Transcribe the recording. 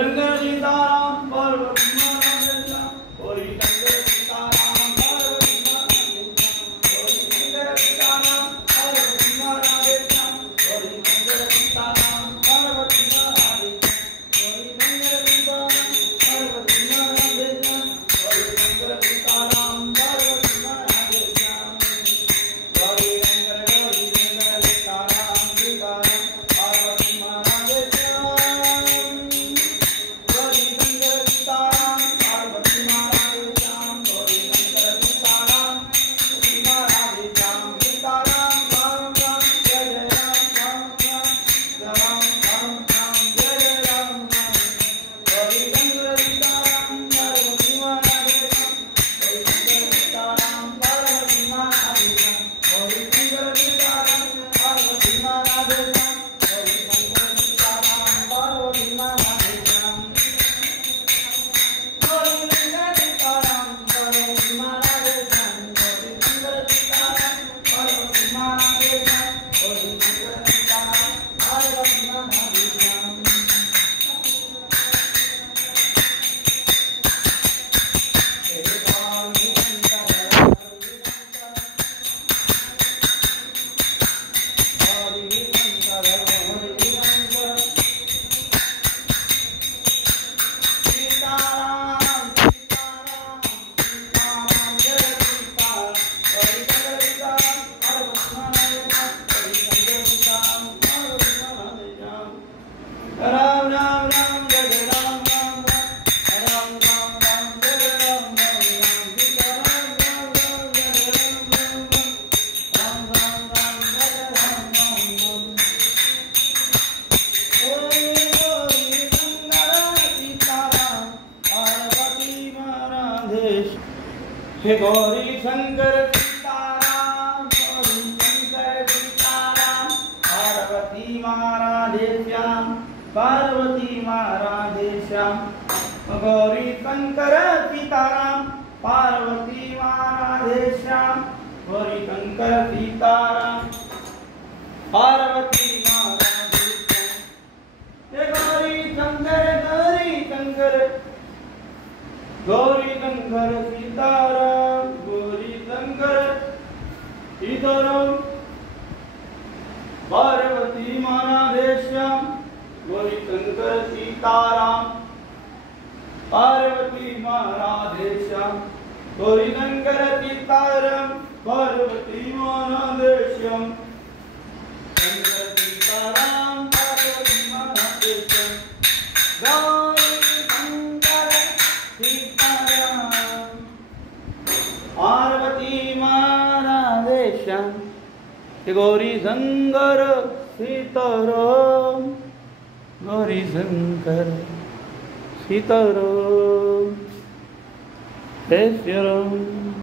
शंकर सीताराम पार्वती माता देवता गौरी शंकर सीताराम पार्वती माता देवता गौरी शंकर सीताराम पार्वती माता देवता गौरी शंकर सीताराम पार्वती माता देवता गौरी शंकर सीताराम पार्वती माता देवता गौरी शंकर सीताराम पार्वती माता देवता गौरी शंकर सीताराम सीताराम पार्वती माता देवता राम राम राम जय राम राम राम राम राम जय राम राम राम सीता राम राम राम जय राम राम राम जय राम राम गौरी शंकर सीताराम पार्वती महाराधेश हे गौरी शंकर सीताराम पार्वती महाराधेश्याम पार्वती महाराधेश्याम गौरी शंकर सीताराम पार्वती महाराधेश्याम गौरी शंकर सीताराम पार्वती महाराधेश्याम हे गौरी शंकर गौरी शंकर सीताराम गौरी शंकर सीताराम पार्वती महाराधेश्याम गौरी शंकर सीताराम पार्वती महाराधेश्याम गौरी शंकर सीताराम पार्वती महाराधेश्याम शंकर सीताराम पार्वती महाराधेश्याम गौरी शंकर सीताराम पार्वती महाराधेश्याम गौरी शंकर सीताराम गौरी शंकर सीताराम जय श्री राम।